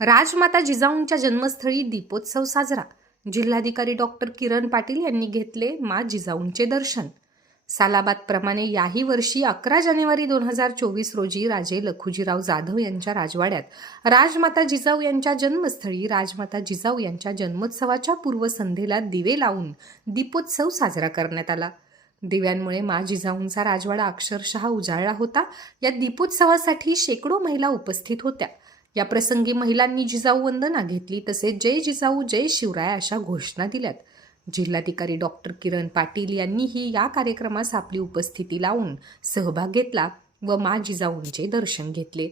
राजमाता जिजाऊंच्या जन्मस्थळी दीपोत्सव साजरा. जिल्हाधिकारी डॉक्टर किरण पाटील यांनी घेतले मा जिजाऊंचे दर्शन. सालाबादप्रमाणे याही वर्षी अकरा जानेवारी दोन हजार चोवीस रोजी राजे लखुजीराव जाधव यांच्या राजवाड्यात राजमाता जिजाऊ यांच्या जन्मस्थळी राजमाता जिजाऊ यांच्या जन्मोत्सवाच्या पूर्वसंध्येला दिवे लावून दीपोत्सव साजरा करण्यात आला. दिव्यांमुळे मा जिजाऊंचा राजवाडा अक्षरशः उजाळला होता. या दीपोत्सवासाठी शेकडो महिला उपस्थित होत्या. या प्रसंगी महिलांनी जिजाऊ वंदना घेतली तसेच जय जिजाऊ जय शिवराय अशा घोषणा दिल्यात. जिल्हाधिकारी डॉक्टर किरण पाटील यांनीही या कार्यक्रमास आपली उपस्थिती लावून सहभाग घेतला व मा जिजाऊंचे दर्शन घेतले.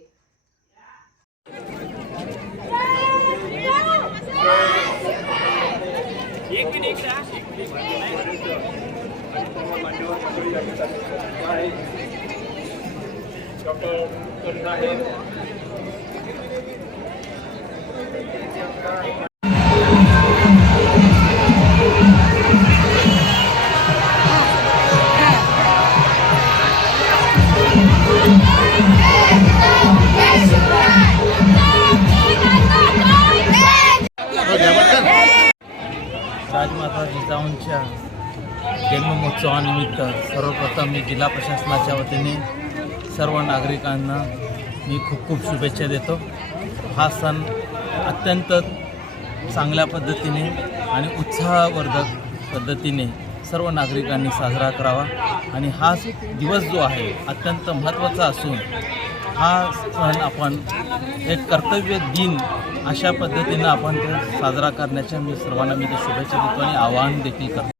राजमाता जिजाऊंच्या जन्मोत्सवानिमित्त सर्वप्रथम मी जिल्हा प्रशासनाच्या वतीने सर्व नागरिकांना मी खूप खूप शुभेच्छा देतो. हा सण अत्यंत चांगल्या पद्धतीने आणि उत्साहवर्धक पद्धतीने सर्व नागरिकांनी साजरा करावा. आणि हा दिवस जो आहे अत्यंत महत्त्वाचा असून हा सण आपण एक कर्तव्य दिन अशा पद्धतीनं आपण तो साजरा करण्याच्या मी सर्वांना मी ते शुभेच्छा देतो आणि आवाहन देखील करतो.